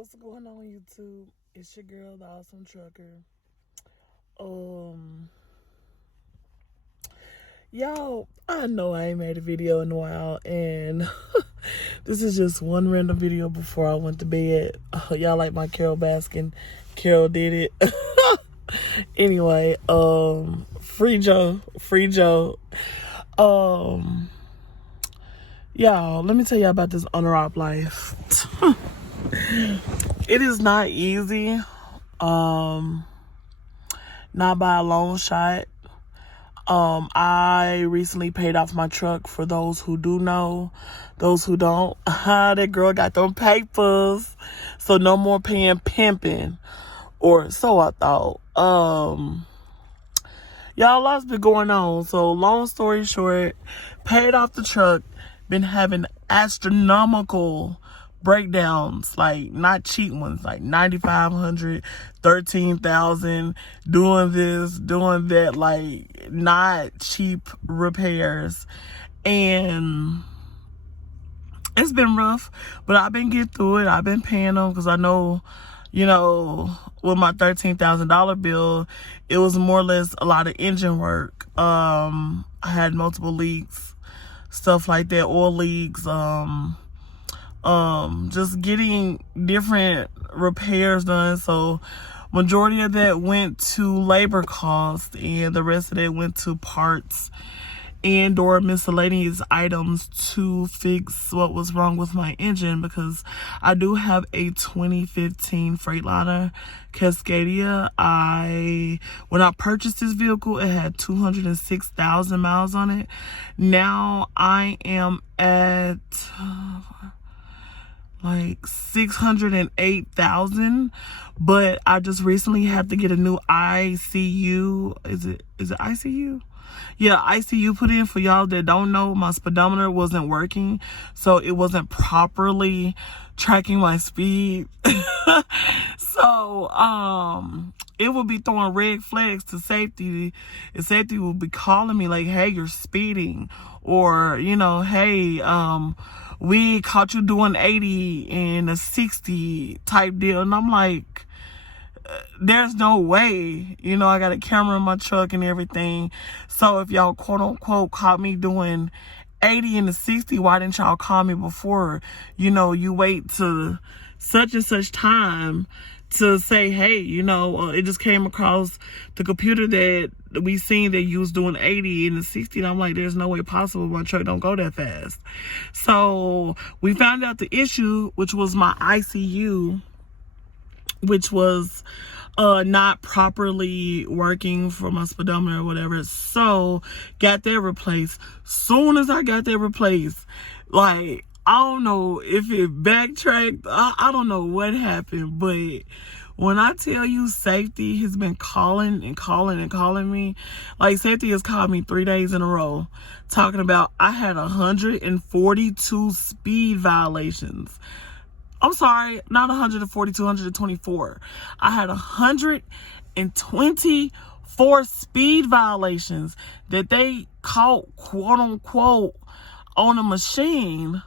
What's going on, YouTube? It's your girl, the Awesome Trucker. Y'all, I know I ain't made a video in a while, and this is just one random video before I went to bed. Y'all like my Carol Baskin? Carol did it. Anyway, free Joe. Y'all, let me tell y'all about this unwrapped life. It is not easy. Not by a long shot. I recently paid off my truck. For those who do know, those who don't, that girl got them papers. So no more paying pimping, or so I thought. Y'all, lots been going on. So long story short, paid off the truck. Been having astronomical breakdowns, like not cheap ones, like 9,500, 13,000, doing this, doing that, like not cheap repairs. And it's been rough, but I've been getting through it. I've been paying them because I know, with my $13,000 bill, it was more or less a lot of engine work. I had multiple leaks, stuff like that, oil leaks, just getting different repairs done. So majority of that went to labor costs, and the rest of it went to parts and or miscellaneous items to fix what was wrong with my engine, because I do have a 2015 Freightliner Cascadia. When I purchased this vehicle, it had 206,000 miles on it. Now I am at like 608,000, but I just recently had to get a new ICU. Is it ICU? Yeah, ICU put in. For y'all that don't know, my speedometer wasn't working, so it wasn't properly tracking my speed. So it would be throwing red flags to safety, and safety will be calling me like, hey, you're speeding, or hey, we caught you doing 80 and a 60 type deal. And I'm like, there's no way. I got a camera in my truck and everything. So if y'all quote unquote caught me doing 80 and a 60, why didn't y'all call me before? You wait to such and such time to say, hey, it just came across the computer that we seen that you was doing 80 and the 60. And I'm like, there's no way possible my truck don't go that fast. So we found out the issue, which was my ICU, which was not properly working for my speedometer or whatever. So got that replaced. Soon as I got that replaced, like, I don't know if it backtracked. I don't know what happened, but when I tell you safety has been calling me, like safety has called me 3 days in a row, talking about I had 142 speed violations. I'm sorry, not 142, 124. I had 124 speed violations that they caught, quote unquote, on a machine.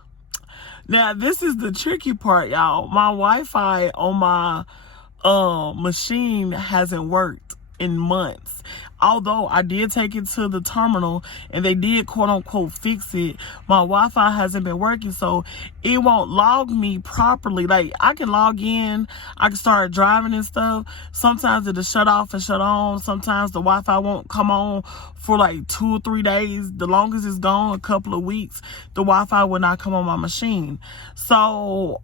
Now, this is the tricky part, y'all. My Wi-Fi on my machine hasn't worked in months. Although I did take it to the terminal and they did quote unquote fix it, my Wi-Fi hasn't been working, so it won't log me properly. Like, I can log in, I can start driving and stuff. Sometimes it'll shut off and shut on. Sometimes the Wi-Fi won't come on for like 2 or 3 days. The longest it's gone, a couple of weeks, the Wi-Fi will not come on my machine. So,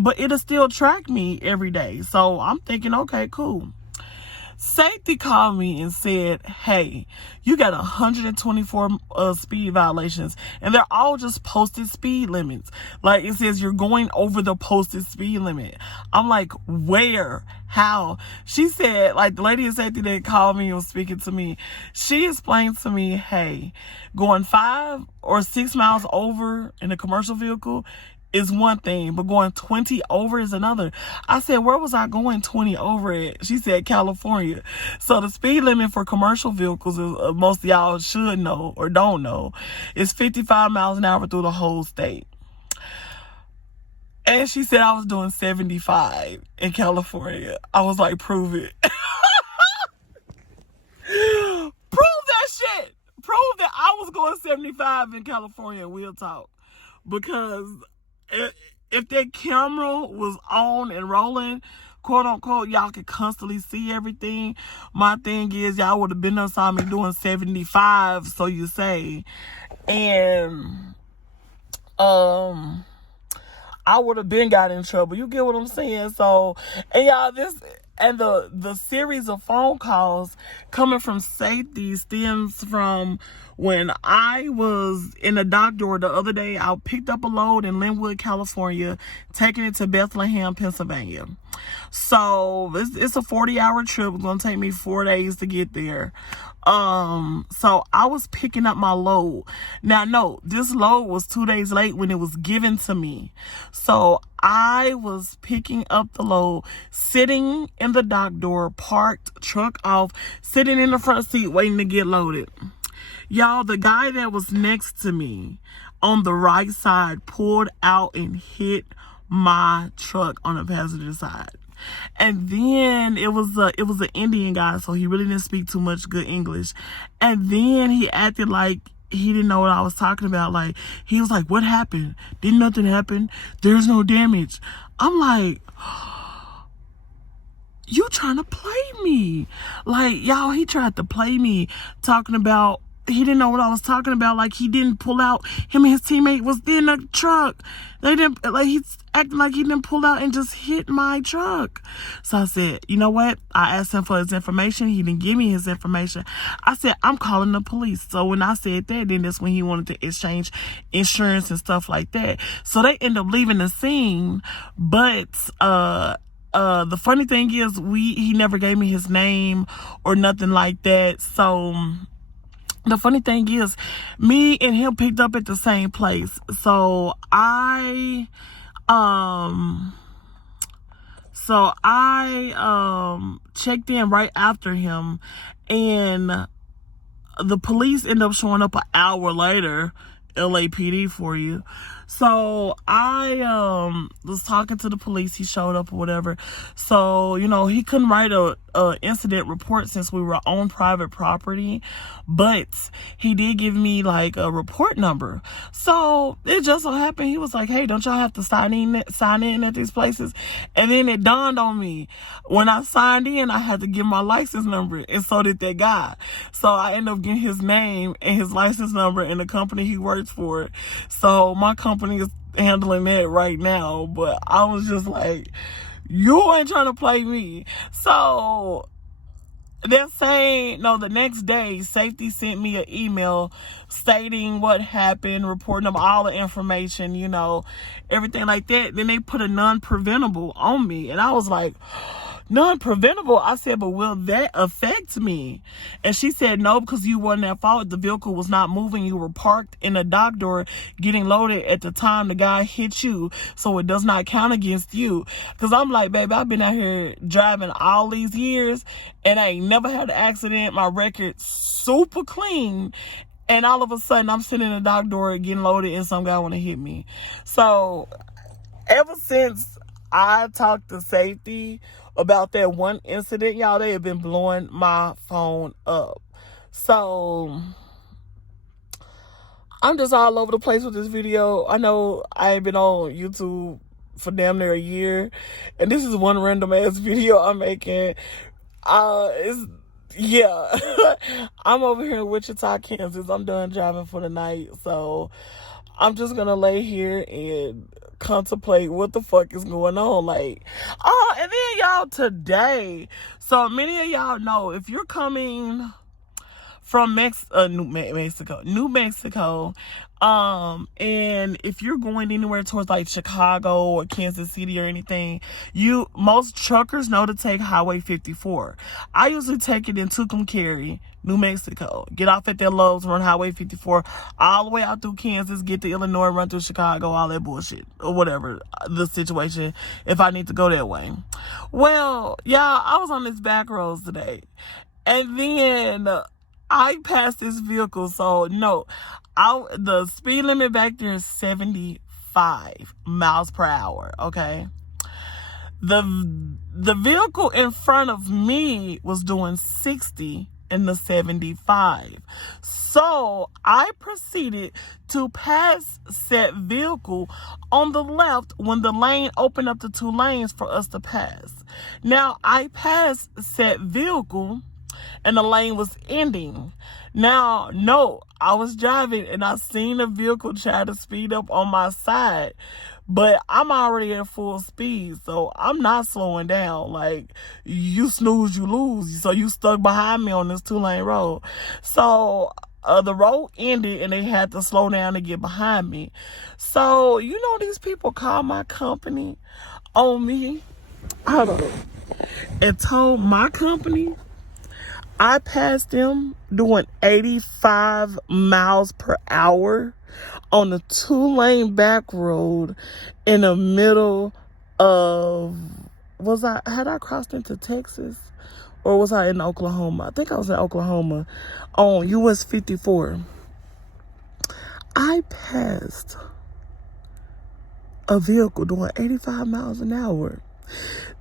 but it'll still track me every day. So I'm thinking, okay, cool. Safety called me and said, hey, you got 124 speed violations, and they're all just posted speed limits. Like, it says you're going over the posted speed limit. I'm like, where? How? She said, like, the lady at safety that called me and was speaking to me, she explained to me, hey, going 5 or 6 miles over in a commercial vehicle is one thing, but going 20 over is another. I said, where was I going 20 over at? She said, California. So the speed limit for commercial vehicles, most of y'all should know or don't know, is 55 miles an hour through the whole state. And she said I was doing 75 in California. I was like, prove it. Prove that shit. Prove that I was going 75 in California. We'll talk. Because if that camera was on and rolling, quote unquote, y'all could constantly see everything. My thing is, y'all would have been there, saw me doing 75, so you say. And I would have been got in trouble. You get what I'm saying? So, and y'all, the series of phone calls coming from safety stems from when I was in a dock door the other day. I picked up a load in Linwood, California, taking it to Bethlehem, Pennsylvania. So it's a 40-hour trip. It's gonna take me 4 days to get there. So I was picking up my load. Now, no, this load was 2 days late when it was given to me. So I was picking up the load, sitting in the dock door, parked, truck off, sitting in the front seat, waiting to get loaded. Y'all, the guy that was next to me on the right side pulled out and hit my truck on the passenger side. And then it was an Indian guy, so he really didn't speak too much good English. And then he acted like he didn't know what I was talking about. Like, he was like, what happened? Didn't nothing happen? There's no damage. I'm like, you trying to play me? Like, y'all, he tried to play me, talking about he didn't know what I was talking about. Like, he didn't pull out. Him and his teammate was in the truck. They didn't, like, he's acting like he didn't pull out and just hit my truck. So I said, you know what? I asked him for his information. He didn't give me his information. I said, I'm calling the police. So when I said that, then that's when he wanted to exchange insurance and stuff like that. So they end up leaving the scene. But, the funny thing is, he never gave me his name or nothing like that. So the funny thing is, me and him picked up at the same place. So I checked in right after him, and the police ended up showing up an hour later. LAPD for you. So I was talking to the police. He showed up or whatever. So, you know, he couldn't write a incident report since we were on private property, but he did give me like a report number. So it just so happened he was like, hey, don't y'all have to sign in at these places? And then it dawned on me, when I signed in, I had to give my license number, and so did that guy. So I ended up getting his name and his license number and the company he works for. So my company is handling that right now, but I was just like, you ain't trying to play me. So the next day, safety sent me an email stating what happened, reporting of all the information, you know, everything like that. Then they put a non-preventable on me, and I was like, non-preventable? I said, but will that affect me? And she said, no, because you wasn't at fault. The vehicle was not moving. You were parked in a dock door getting loaded at the time the guy hit you, so it does not count against you. Because I'm like, baby, I've been out here driving all these years, and I ain't never had an accident. My record's super clean. And all of a sudden, I'm sitting in a dock door getting loaded, and some guy want to hit me. So ever since I talked to safety about that one incident, y'all, they have been blowing my phone up. So I'm just all over the place with this video. I know I ain't been on YouTube for damn near a year, and this is one random ass video I'm making. Yeah. I'm over here in Wichita, Kansas. I'm done driving for the night, so I'm just gonna lay here and contemplate what the fuck is going on. Like, oh, and then y'all, today, so many of y'all know, if you're coming from New Mexico, and if you're going anywhere towards like Chicago or Kansas City or anything, most truckers know to take Highway 54. I usually take it in Tucumcari, New Mexico, get off at their Lowe's, run Highway 54 all the way out through Kansas, get to Illinois, run through Chicago, all that bullshit, or whatever the situation, if I need to go that way. Well, y'all, I was on this back roads today, and then I passed this vehicle. So no, the speed limit back there is 75. 85 miles per hour, okay? The vehicle in front of me was doing 60 in the 75. So I proceeded to pass said vehicle on the left when the lane opened up to 2 lanes for us to pass. Now I passed said vehicle and the lane was ending. Now, no, I was driving and I seen a vehicle try to speed up on my side, but I'm already at full speed, so I'm not slowing down. Like, you snooze, you lose. So you stuck behind me on this 2-lane road. So the road ended and they had to slow down to get behind me. So, you know, these people called my company on me. Hold on. And told my company I passed them doing 85 miles per hour on a 2-lane back road in the middle of, had I crossed into Texas or was I in Oklahoma? I think I was in Oklahoma on US 54. I passed a vehicle doing 85 miles an hour.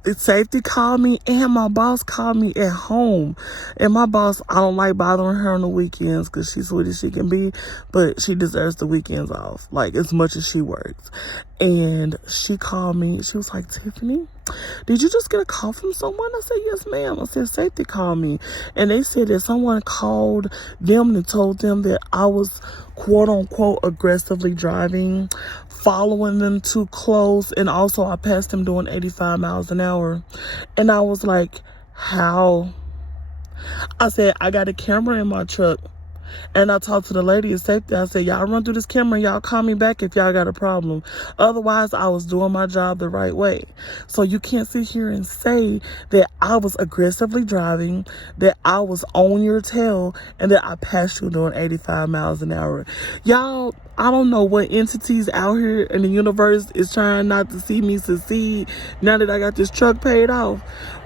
The safety called me and my boss called me at home. And my boss, I don't like bothering her on the weekends because she's sweet as she can be, but she deserves the weekends off, like as much as she works. And she called me. She was like, Tiffany, did you just get a call from someone? I said, yes, ma'am. I said, safety called me. And they said that someone called them and told them that I was, quote unquote, aggressively driving, following them too close, and also I passed them doing 85 miles an hour. And I was like, how? I said, I got a camera in my truck. And I talked to the lady at safety. I said, y'all run through this camera and y'all call me back if y'all got a problem. Otherwise, I was doing my job the right way. So you can't sit here and say that I was aggressively driving, that I was on your tail, and that I passed you doing 85 miles an hour. Y'all, I don't know what entities out here in the universe is trying not to see me succeed now that I got this truck paid off.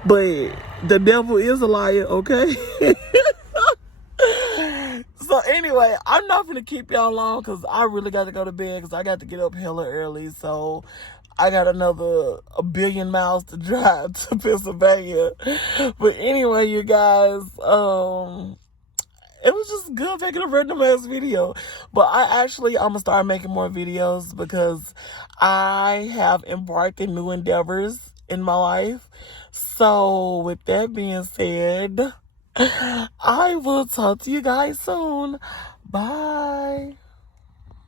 But the devil is a liar, okay? So anyway, I'm not going to keep y'all long because I really got to go to bed because I got to get up hella early. So I got another 1 billion miles to drive to Pennsylvania. But anyway, you guys, it was just good making a random ass video. But I'm going to start making more videos because I have embarked in new endeavors in my life. So with that being said, I will talk to you guys soon. Bye.